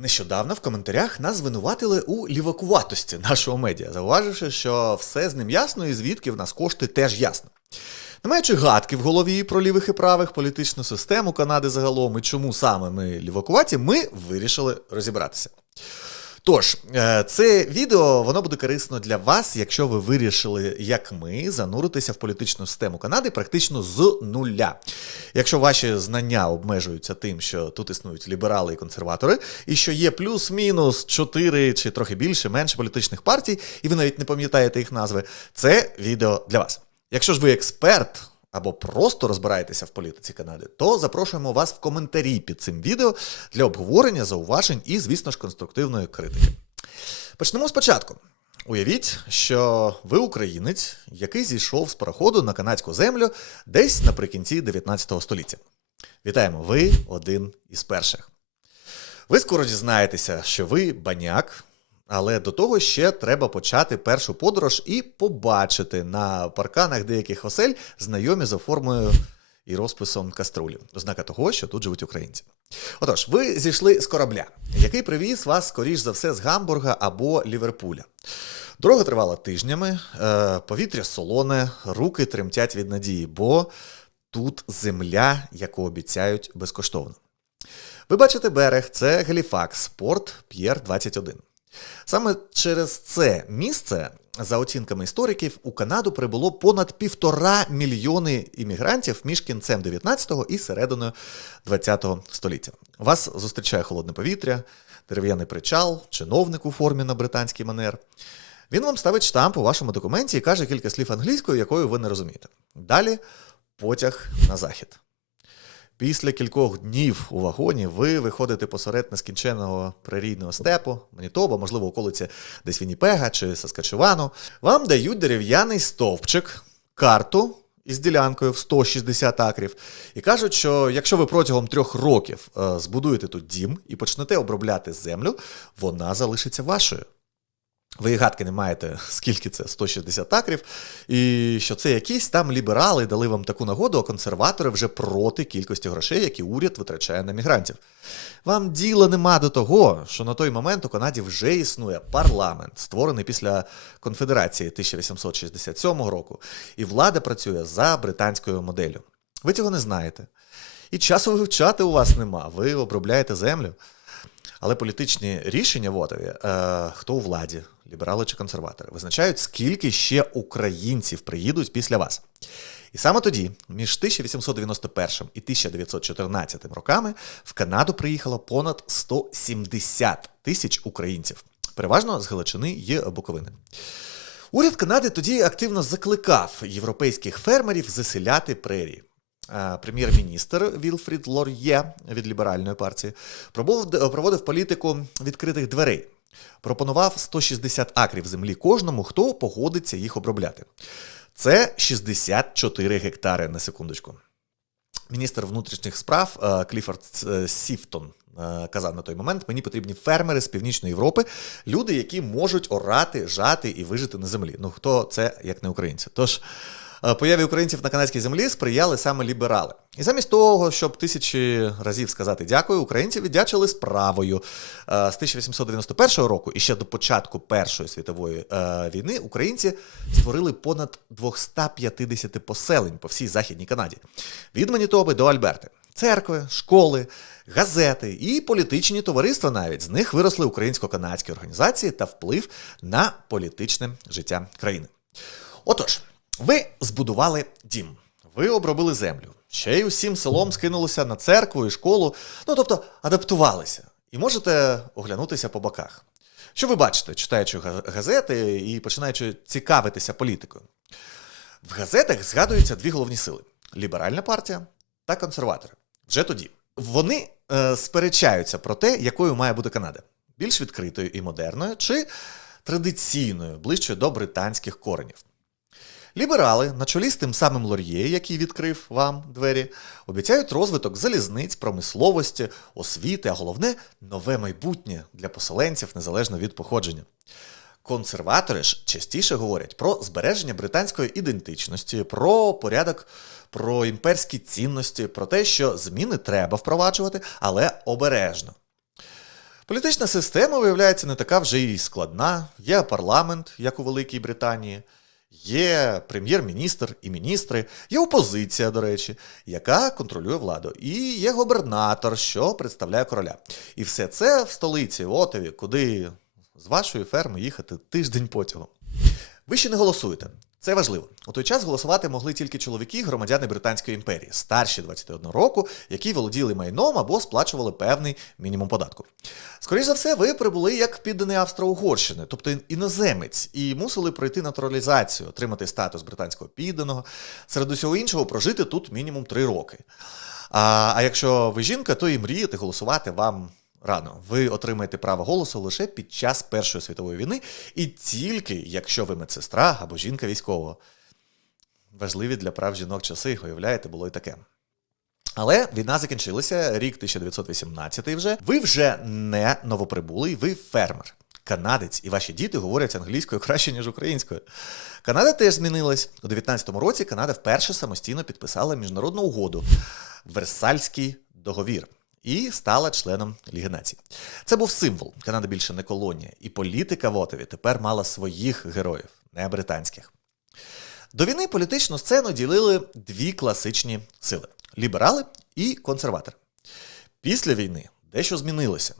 Нещодавно в коментарях нас звинуватили у лівакуватості нашого медіа, зауваживши, що все з ним ясно і звідки в нас кошти теж ясно. Не маючи гадки в голові про лівих і правих, політичну систему Канади загалом і чому саме ми лівакуваті, ми вирішили розібратися. Тож, е, це відео воно буде корисно для вас, якщо ви вирішили, як ми, зануритися в політичну систему Канади практично з нуля. Якщо ваші знання обмежуються тим, що тут існують ліберали і консерватори, і що є плюс-мінус 4 чи трохи більше, менше політичних партій, і ви навіть не пам'ятаєте їх назви, це відео для вас. Якщо ж ви експерт або просто розбираєтеся в політиці Канади, то запрошуємо вас в коментарі під цим відео для обговорення, зауважень і, звісно ж, конструктивної критики. Почнемо спочатку. Уявіть, що ви українець, який зійшов з пароходу на канадську землю десь наприкінці 19 століття. Вітаємо, ви один із перших. Ви скоро дізнаєтеся, що ви баняк, але до того ще треба почати першу подорож і побачити на парканах деяких осель знайомі за формою і розписом каструлі. Ознака того, що тут живуть українці. Отож, ви зійшли з корабля, який привіз вас, скоріш за все, з Гамбурга або Ліверпуля. Дорога тривала тижнями, е, повітря солоне, руки тремтять від надії, бо тут земля, яку обіцяють безкоштовно. Ви бачите берег, це Галіфакс, порт П'єр 21. Саме через це місце, за оцінками істориків, у Канаду прибуло понад півтора мільйони іммігрантів між кінцем 19-го і серединою 20-го століття. Вас зустрічає холодне повітря, дерев'яний причал, чиновник у формі на британський манер. Він вам ставить штамп у вашому документі і каже кілька слів англійською, якою ви не розумієте. Далі потяг на захід. Після кількох днів у вагоні ви виходите посеред нескінченного прерійного степу, Манітоба, можливо, околиці десь Вінніпега чи Саскачевану. Вам дають дерев'яний стовпчик, карту із ділянкою в 160 акрів, і кажуть, що якщо ви протягом трьох років е, збудуєте тут дім і почнете обробляти землю, вона залишиться вашою. Ви і гадки не маєте, скільки це 160 акрів, і що це якісь там ліберали дали вам таку нагоду, а консерватори вже проти кількості грошей, які уряд витрачає на мігрантів. Вам діла нема до того, що на той момент у Канаді вже існує парламент, створений після конфедерації 1867 року, і влада працює за британською моделлю. Ви цього не знаєте. І часу вивчати у вас нема. Ви обробляєте землю. Але політичні рішення в Отові, е, хто у владі, ліберали чи консерватори, визначають, скільки ще українців приїдуть після вас. І саме тоді, між 1891 і 1914 роками, в Канаду приїхало понад 170 тисяч українців, переважно з Галичини і Буковини. Уряд Канади тоді активно закликав європейських фермерів заселяти прерії. Прем'єр-міністр Вілфрід Лор'є від ліберальної партії проводив політику відкритих дверей. Пропонував 160 акрів землі кожному, хто погодиться їх обробляти. Це 64 гектари на секундочку. Міністр внутрішніх справ е, Кліфорд е, Сіфтон е, казав на той момент: мені потрібні фермери з північної Європи, люди, які можуть орати, жати і вижити на землі. Ну хто це як не українці? Тож появі українців на канадській землі сприяли саме ліберали. І замість того, щоб тисячі разів сказати дякую, українці віддячили справою. Е, З 1891 року і ще до початку Першої світової е, війни українці створили понад 250 поселень по всій Західній Канаді. Від Манітоби до Альберти. Церкви, школи, газети і політичні товариства навіть. З них виросли українсько-канадські організації та вплив на політичне життя країни. Отож, ви збудували дім, ви обробили землю, ще й усім селом скинулися на церкву і школу, ну тобто адаптувалися, і можете оглянутися по боках. Що ви бачите, читаючи газети і починаючи цікавитися політикою? В газетах згадуються дві головні сили: ліберальна партія та консерватори. Вже тоді. Вони е, сперечаються про те, якою має бути Канада: більш відкритою і модерною, чи традиційною, ближчою до британських коренів. Ліберали, на чолі з тим самим Лор'є, який відкрив вам двері, обіцяють розвиток залізниць, промисловості, освіти, а головне нове майбутнє для поселенців незалежно від походження. Консерватори ж частіше говорять про збереження британської ідентичності, про порядок, про імперські цінності, про те, що зміни треба впроваджувати, але обережно. Політична система, виявляється, не така вже і складна. Є парламент, як у Великій Британії, є прем'єр-міністр і міністри, є опозиція, до речі, яка контролює владу, і є губернатор, що представляє короля. І все це в столиці, в Отові, куди з вашої ферми їхати тиждень потягом. Ви ще не голосуєте. Це важливо. У той час голосувати могли тільки чоловіки, громадяни Британської імперії, старші 21 року, які володіли майном або сплачували певний мінімум податку. Скоріше за все, ви прибули як підданий Австро-Угорщини, тобто іноземець, і мусили пройти натуралізацію, отримати статус британського підданого, серед усього іншого прожити тут мінімум 3 роки. А, а якщо ви жінка, то і мрієте голосувати вам рано. Ви отримаєте право голосу лише під час Першої світової війни, і тільки якщо ви медсестра або жінка військового. Важливі для прав жінок часи, уявляєте, було і таке. Але війна закінчилася, рік 1918 вже. Ви вже не новоприбулий, ви фермер, канадець, і ваші діти говорять англійською краще, ніж українською. Канада теж змінилась. У 19-му році Канада вперше самостійно підписала міжнародну угоду Версальський договір і стала членом Ліги націй. Це був символ. Канада більше не колонія, і політика в Отові тепер мала своїх героїв, не британських. До війни політичну сцену ділили дві класичні сили ліберали і консерватори. Після війни дещо змінилося.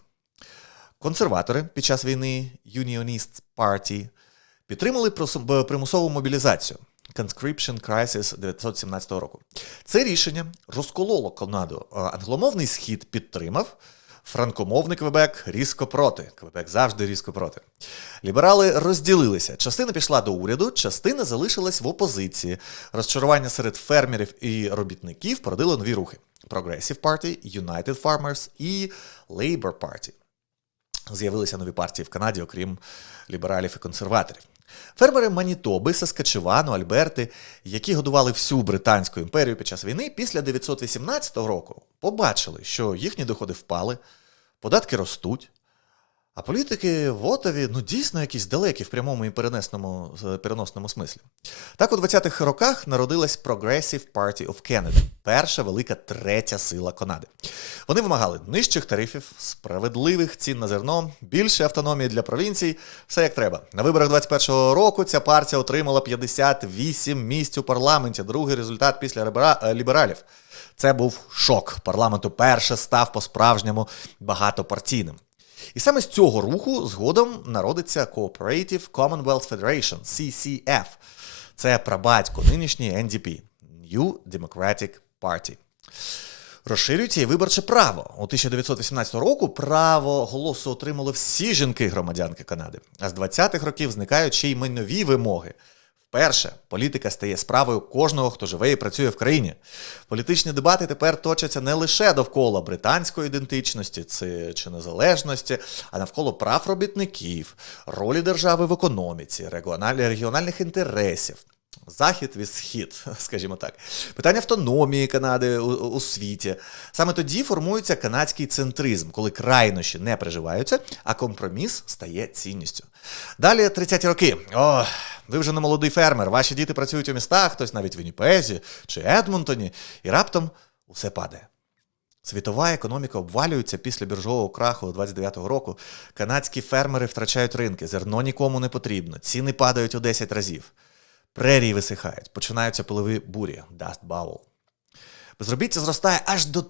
Консерватори під час війни Unionist Party підтримали примусову мобілізацію Conscription Crisis 1917 року. Це рішення розкололо Канаду. Англомовний схід підтримав. Франкомовний Квебек різко проти. Квебек завжди різко проти. Ліберали розділилися. Частина пішла до уряду, частина залишилась в опозиції. Розчарування серед фермерів і робітників породило нові рухи: Progressive Party, United Farmers і Labour Party. З'явилися нові партії в Канаді, окрім лібералів і консерваторів. Фермери Манітоби, Саскачевану, Альберти, які годували всю Британську імперію під час війни, після 918 року побачили, що їхні доходи впали, податки ростуть. А політики в Отові ну дійсно якісь далекі в прямому і перенесному, е, переносному смислі. Так у 20-х роках народилась Progressive Party of Canada, перша велика третя сила Канади. Вони вимагали нижчих тарифів, справедливих цін на зерно, більше автономії для провінцій, все як треба. На виборах 21-го року ця партія отримала 58 місць у парламенті, другий результат після е, лібералів. Це був шок. Парламент уперше став по-справжньому багатопартійним. І саме з цього руху згодом народиться Cooperative Commonwealth Federation, CCF. Це прабатько нинішньої NDP New Democratic Party. Розширюється і виборче право. У 1918 року право голосу отримали всі жінки-громадянки Канади. А з 20-х років зникають ще й майнові вимоги. Вперше політика стає справою кожного, хто живе і працює в країні. Політичні дебати тепер точаться не лише довкола британської ідентичності чи, незалежності, а навколо прав робітників, ролі держави в економіці, регіональних, інтересів. Захід від схід, скажімо так, питання автономії Канади у, у світі. Саме тоді формується канадський центризм, коли крайнощі не приживаються, а компроміс стає цінністю. Далі 30-ті роки. О, ви вже не молодий фермер, ваші діти працюють у містах, хтось навіть в Вінніпезі чи Едмонтоні, і раптом усе падає. Світова економіка обвалюється після біржового краху 29-го року. Канадські фермери втрачають ринки, зерно нікому не потрібно, ціни падають у 10 разів. Прерії висихають, починаються пилові бурі, Dust Bowl. Безробіття зростає аж до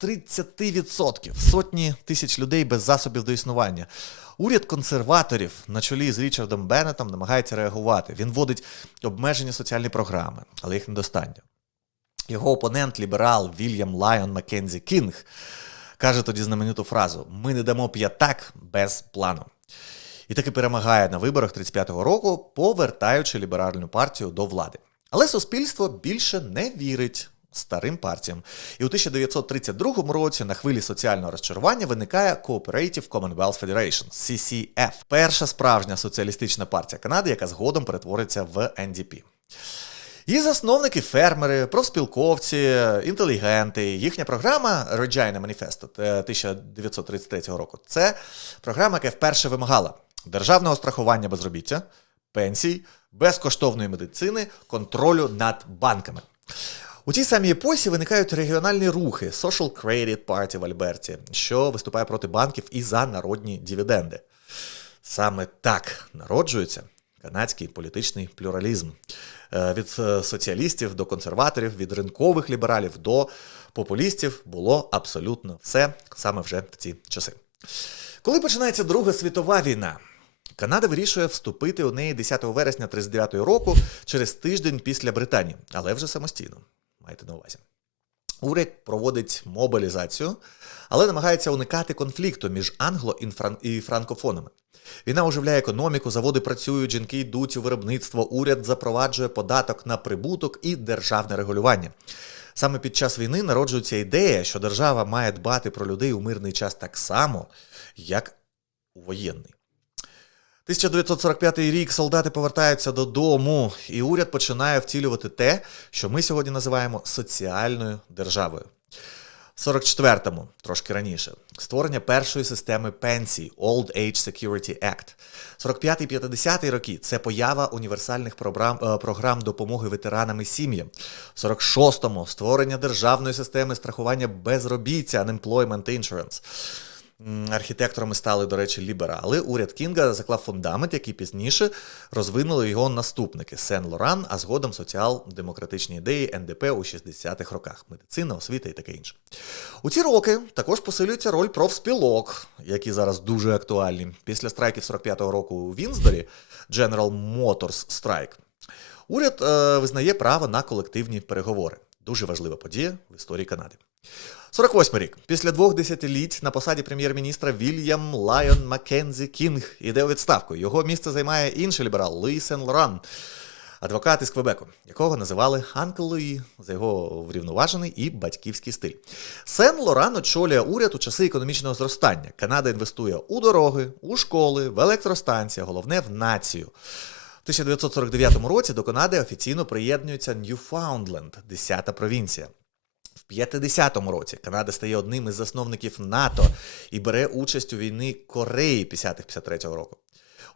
30%. Сотні тисяч людей без засобів до існування. Уряд консерваторів на чолі з Річардом Беннетом намагається реагувати. Він вводить обмежені соціальні програми, але їх недостатньо. Його опонент, ліберал Вільям Лайон Маккензі Кінг, каже тоді знамениту фразу: Ми не дамо п'ятак без плану. І таки перемагає на виборах 35-го року, повертаючи ліберальну партію до влади. Але суспільство більше не вірить старим партіям. І у 1932 році на хвилі соціального розчарування виникає Cooperative Commonwealth Federation CCF, перша справжня соціалістична партія Канади, яка згодом перетвориться в NDP. Її засновники фермери, профспілковці, інтелігенти. Їхня програма Regina Manifesto е, 1933 року. Це програма, яка вперше вимагала державного страхування безробіття, пенсій, безкоштовної медицини, контролю над банками. У тій самій епосі виникають регіональні рухи Social Credit Party в Альберті, що виступає проти банків і за народні дивіденди. Саме так народжується канадський політичний плюралізм. Е, Від е, соціалістів до консерваторів, від ринкових лібералів до популістів було абсолютно все саме вже в ці часи. Коли починається Друга світова війна, Канада вирішує вступити у неї 10 вересня 39 року через тиждень після Британії, але вже самостійно. Майте на увазі. Уряд проводить мобілізацію, але намагається уникати конфлікту між англо і франкофонами. Війна оживляє економіку, заводи працюють, жінки йдуть у виробництво, уряд запроваджує податок на прибуток і державне регулювання. Саме під час війни народжується ідея, що держава має дбати про людей у мирний час так само, як у воєнний. 1945 рік солдати повертаються додому, і уряд починає втілювати те, що ми сьогодні називаємо соціальною державою. 44-му, трошки раніше, створення першої системи пенсій Old Age Security Act. 45-50 роки це поява універсальних програм, е, програм допомоги ветеранам і сім'ям. В 46-му створення державної системи страхування безробіття Unemployment Insurance. Архітекторами стали, до речі, ліберали. Уряд Кінга заклав фундамент, який пізніше розвинули його наступники Сен Лоран, а згодом соціал-демократичні ідеї НДП у 60-х роках, медицина, освіта і таке інше. У ці роки також посилюється роль профспілок, які зараз дуже актуальні. Після страйків 45-го року у Вінздорі General Motors Strike, уряд е, визнає право на колективні переговори. Дуже важлива подія в історії Канади. 48 рік. Після двох десятиліть на посаді прем'єр-міністра Вільям Лайон Маккензі Кінг іде у відставку. Його місце займає інший ліберал Луї Сен Лоран, адвокат із Квебеку, якого називали Анкл Луї за його врівноважений і батьківський стиль. Сен Лоран очолює уряд у часи економічного зростання. Канада інвестує у дороги, у школи, в електростанції, головне в націю. В 1949 році до Канади офіційно приєднується Ньюфаундленд, 10-та провінція. В 50-му році Канада стає одним із засновників НАТО і бере участь у війні Кореї 50-53 року.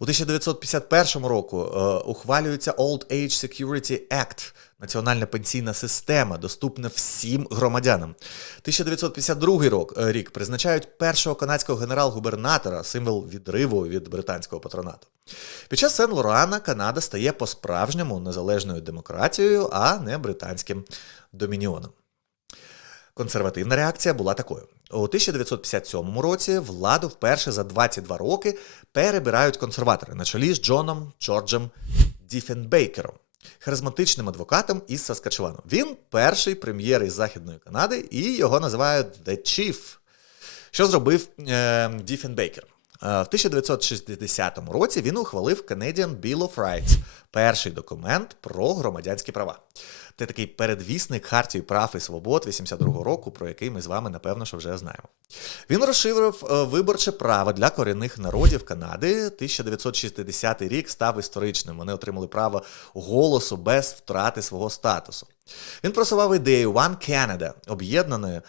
У 1951 року е, ухвалюється Old Age Security Act, національна пенсійна система, доступна всім громадянам. 1952 рок, е, рік призначають першого канадського генерал-губернатора, символ відриву від британського патронату. Під час Сен-Лорана Канада стає по-справжньому незалежною демократією, а не британським домініоном. Консервативна реакція була такою. У 1957 році владу вперше за 22 роки перебирають консерватори на чолі з Джоном Джорджем Діфенбейкером, харизматичним адвокатом із Саскачевану. Він перший прем'єр із Західної Канади, і його називають The Chief. Що зробив е, Діфенбейкер? Е, В 1960 році він ухвалив Canadian Bill of Rights, перший документ про громадянські права. Це такий передвісник Хартії прав і свобод 82-го року, про який ми з вами, напевно, що вже знаємо. Він розширив е, виборче право для корінних народів Канади. 1960 рік став історичним. Вони отримали право голосу без втрати свого статусу. Він просував ідею One Canada, об'єднаної,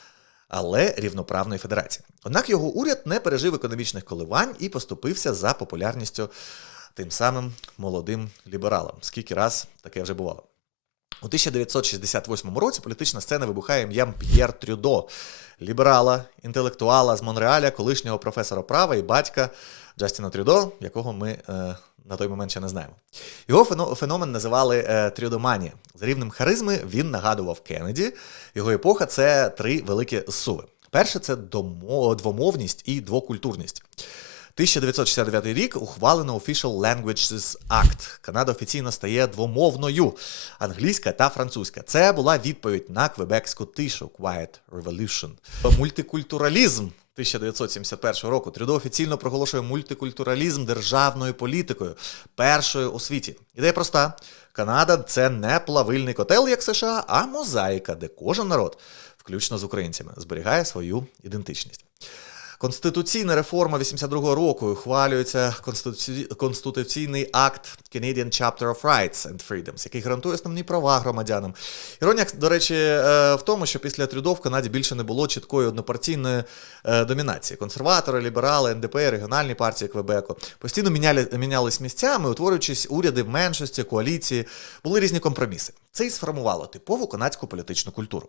але рівноправної федерації. Однак його уряд не пережив економічних коливань і поступився за популярністю тим самим молодим лібералам. Скільки раз таке вже бувало. У 1968 році політична сцена вибухає ім'ям П'єр Трюдо, ліберала, інтелектуала з Монреаля, колишнього професора права і батька Джастіна Трюдо, якого ми е, на той момент ще не знаємо. Його феномен називали е, Трюдоманія. За рівнем харизми він нагадував Кеннеді. Його епоха це три великі зсуви. Перше це домо- двомовність і двокультурність. 1969 рік ухвалено Official Languages Act. Канада офіційно стає двомовною англійська та французька. Це була відповідь на квебекську тишу Quiet Revolution. Мультикультуралізм 1971 року Трюдо офіційно проголошує мультикультуралізм державною політикою, першою у світі. Ідея проста: Канада це не плавильний котел, як США, а мозаїка, де кожен народ, включно з українцями, зберігає свою ідентичність. Конституційна реформа 82-го року ухвалюється конституці- конституційний акт Canadian Chapter of Rights and Freedoms, який гарантує основні права громадянам. Іронія, до речі, е, в тому, що після Трюдо в Канаді більше не було чіткої однопартійної е, домінації. Консерватори, ліберали, НДП, регіональні партії Квебеку постійно міняли, мінялись місцями, утворюючись уряди в меншості, коаліції, були різні компроміси. Це і сформувало типову канадську політичну культуру.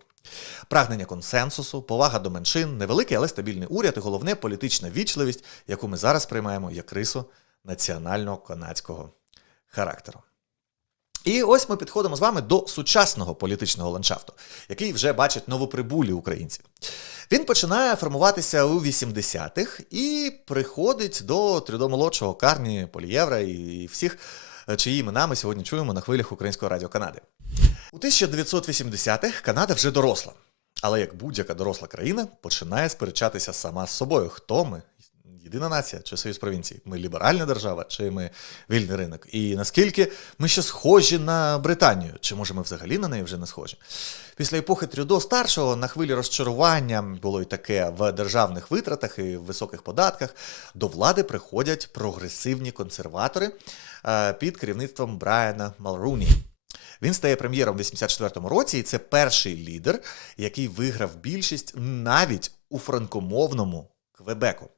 Прагнення консенсусу, повага до меншин, невеликий, але стабільний уряд і головне політична вічливість, яку ми зараз приймаємо як рису національного канадського характеру. І ось ми підходимо з вами до сучасного політичного ландшафту, який вже бачать новоприбулі українці. Він починає формуватися у 80-х і приходить до Трюдо молодшого Карні, Полієвра і всіх, чиї імена ми сьогодні чуємо на хвилях Українського радіо Канади. У 1980-х Канада вже доросла. Але як будь-яка доросла країна починає сперечатися сама з собою. Хто ми? Єдина нація чи союз провінцій? Ми ліберальна держава, чи ми вільний ринок? І наскільки ми ще схожі на Британію? Чи може ми взагалі на неї вже не схожі? Після епохи Трюдо старшого на хвилі розчарування було й таке в державних витратах і в високих податках. До влади приходять прогресивні консерватори е, під керівництвом Брайана Малруні. Він стає прем'єром в 84-му році, і це перший лідер, який виграв більшість навіть у франкомовному Квебеку.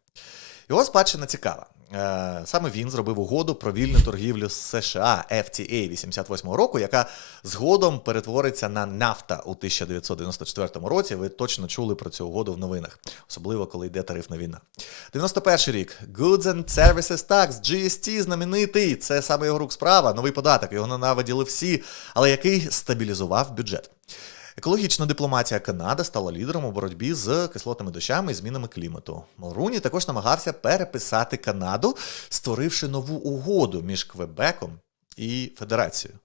Його спадщина цікава. Е, Саме він зробив угоду про вільну торгівлю з США FTA 88-го року, яка згодом перетвориться на нафта у 1994 році. Ви точно чули про цю угоду в новинах, особливо коли йде тарифна війна. 91 рік Goods and Services Tax, GST знаменитий. Це саме його рук справа, новий податок. Його ненавиділи всі, але який стабілізував бюджет. Екологічна дипломатія Канади стала лідером у боротьбі з кислотними дощами і змінами клімату. Молруні також намагався переписати Канаду, створивши нову угоду між Квебеком і Федерацією.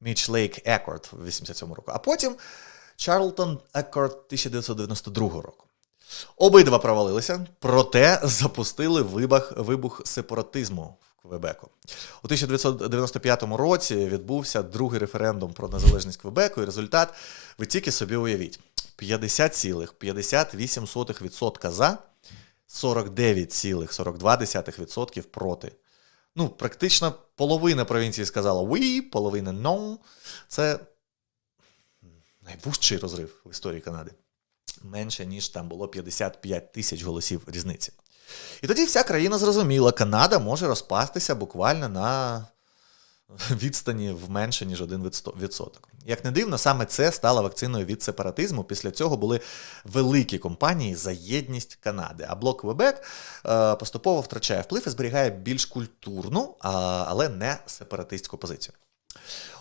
Міч Лейк Екорд в 87 року, а потім Чарлтон Екорд 1992 року. Обидва провалилися, проте запустили вибух, сепаратизму Квебеку. У 1995 році відбувся другий референдум про незалежність Квебеку, і результат ви тільки собі уявіть: 50,58% за, 49,42% проти. Ну, практично половина провінції сказала «oui», половина «no». Це найвужчий розрив в історії Канади. Менше, ніж там було 55 тисяч голосів різниці. І тоді вся країна зрозуміла, Канада може розпастися буквально на відстані в менше, ніж 1%. Як не дивно, саме це стало вакциною від сепаратизму. Після цього були великі компанії за єдність Канади. А блок Квебек е, поступово втрачає вплив і зберігає більш культурну, але не сепаратистську позицію.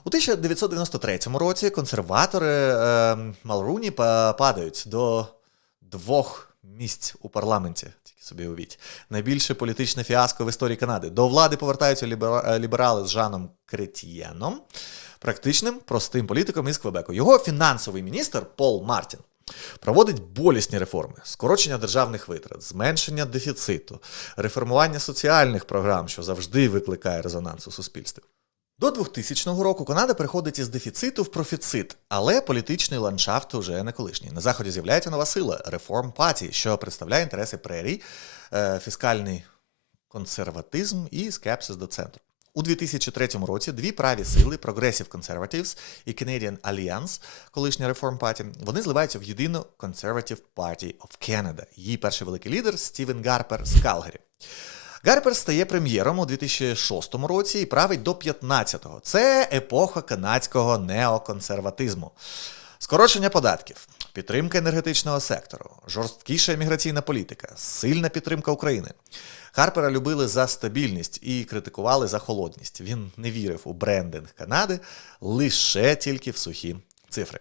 У 1993 році консерватори е, Малруні падають до двох місць у парламенті. Собі уявіть. Найбільше політичне фіаско в історії Канади. До влади повертаються е, ліберали з Жаном Кретьєном, практичним, простим політиком із Квебеку. Його фінансовий міністр Пол Мартін. Проводить болісні реформи: скорочення державних витрат, зменшення дефіциту, реформування соціальних програм, що завжди викликає резонанс у суспільстві. До 2000 року Канада переходить із дефіциту в профіцит, але політичний ландшафт уже не колишній. На заході з'являється нова сила Реформ Паті, що представляє інтереси прерій, е, фіскальний консерватизм і скепсис до центру. У 2003 році дві праві сили Progressive Conservatives і Canadian Alliance, колишня Reform Party, вони зливаються в єдину Conservative Party of Canada. Її перший великий лідер Стівен Гарпер з Калгарі. Гарпер стає прем'єром у 2006 році і править до 15-го. Це епоха канадського неоконсерватизму. Скорочення податків, підтримка енергетичного сектору, жорсткіша імміграційна політика, сильна підтримка України. Гарпера любили за стабільність і критикували за холодність. Він не вірив у брендинг Канади лише тільки в сухі цифри.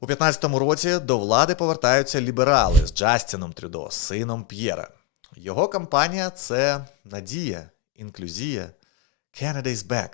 У 15-му році до влади повертаються ліберали з Джастіном Трюдо, сином П'єра. Його кампанія це надія, інклюзія, Canada is back.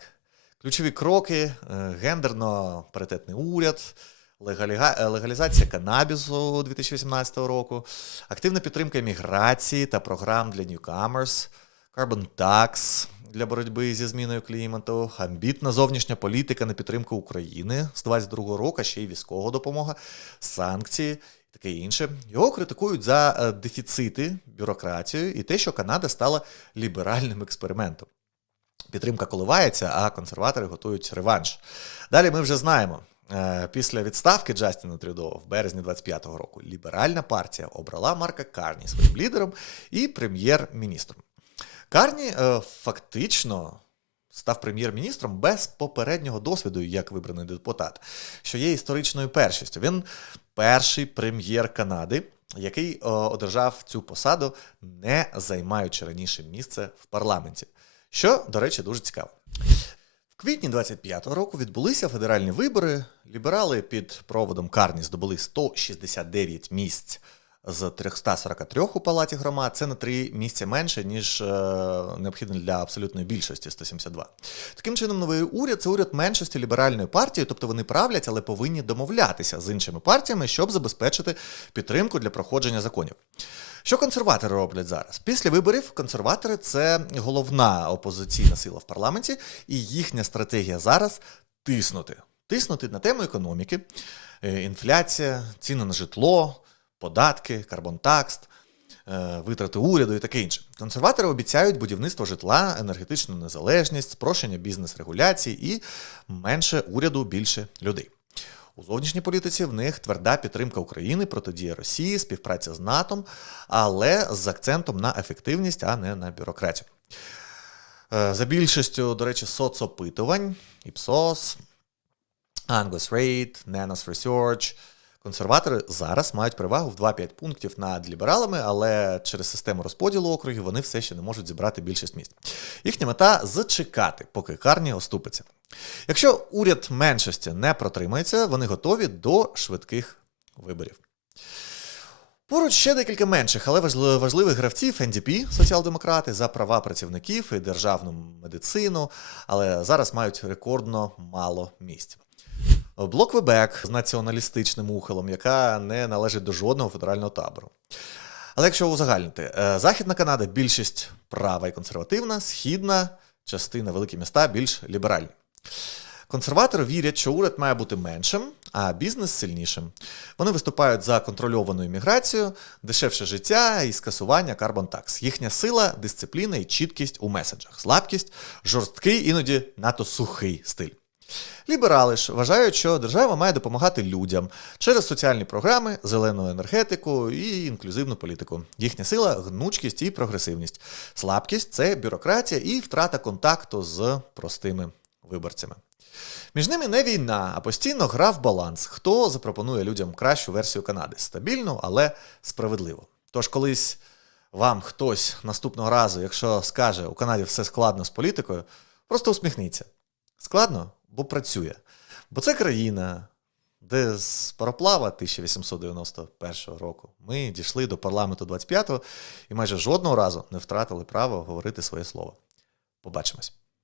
Ключові кроки, е, гендерно-паритетний уряд, е, легалізація канабісу 2018 року, активна підтримка міграції та програм для newcomers, carbon tax для боротьби зі зміною клімату, амбітна зовнішня політика на підтримку України з 22 року, ще й військова допомога, санкції таке інше. Його критикують за е, дефіцити, бюрократію і те, що Канада стала ліберальним експериментом. Підтримка коливається, а консерватори готують реванш. Далі ми вже знаємо. е, Після відставки Джастіна Трюдо в березні 25-го року ліберальна партія обрала Марка Карні своїм лідером і прем'єр-міністром. Карні е, фактично став прем'єр-міністром без попереднього досвіду як вибраний депутат, що є історичною першістю. Він перший прем'єр Канади, який е, одержав цю посаду, не займаючи раніше місце в парламенті. Що, до речі, дуже цікаво. В квітні 25-го року відбулися федеральні вибори. Ліберали під проводом Карні здобули 169 місць з 343 у палаті громад. Це на три місця менше, ніж е, необхідно для абсолютної більшості 172. Таким чином, новий уряд це уряд меншості ліберальної партії, тобто вони правлять, але повинні домовлятися з іншими партіями, щоб забезпечити підтримку для проходження законів. Що консерватори роблять зараз? Після виборів консерватори це головна опозиційна сила в парламенті, і їхня стратегія зараз тиснути. Тиснути на тему економіки, е, інфляція, ціни на житло, податки, карбонтакс, е, витрати уряду і таке інше. Консерватори обіцяють будівництво житла, енергетичну незалежність, спрощення бізнес-регуляцій і менше уряду, більше людей. У зовнішній політиці в них тверда підтримка України, протидія Росії, співпраця з НАТО, але з акцентом на ефективність, а не на бюрократію. Е, За більшістю, до речі, соцопитувань, Ipsos, Angus Reid, Nanos Research, консерватори зараз мають перевагу в 2-5 пунктів над лібералами, але через систему розподілу округів вони все ще не можуть зібрати більшість місць. Їхня мета зачекати, поки Карні оступиться. Якщо уряд меншості не протримається, вони готові до швидких виборів. Поруч ще декілька менших, але важливих гравців NDP, соціал-демократи, за права працівників і державну медицину, але зараз мають рекордно мало місць. Блок Вебек з націоналістичним ухилом, яка не належить до жодного федерального табору. Але якщо узагальнити, е, Західна Канада більшість права і консервативна, східна частина великі міста більш ліберальні. Консерватори вірять, що уряд має бути меншим, а бізнес сильнішим. Вони виступають за контрольовану імміграцію, дешевше життя і скасування карбон-такс. Їхня сила, дисципліна і чіткість у меседжах, слабкість, жорсткий, іноді надто сухий стиль. Ліберали ж вважають, що держава має допомагати людям через соціальні програми, зелену енергетику і інклюзивну політику. Їхня сила гнучкість і прогресивність. Слабкість це бюрократія і втрата контакту з простими виборцями. Між ними не війна, а постійно гра в баланс. Хто запропонує людям кращу версію Канади? Стабільну, але справедливо. Тож колись вам хтось наступного разу, якщо скаже, у Канаді все складно з політикою, просто усміхніться. Складно, бо працює. Бо це країна, де з пароплава 1891 року ми дійшли до парламенту 25-го і майже жодного разу не втратили право говорити своє слово. Побачимось.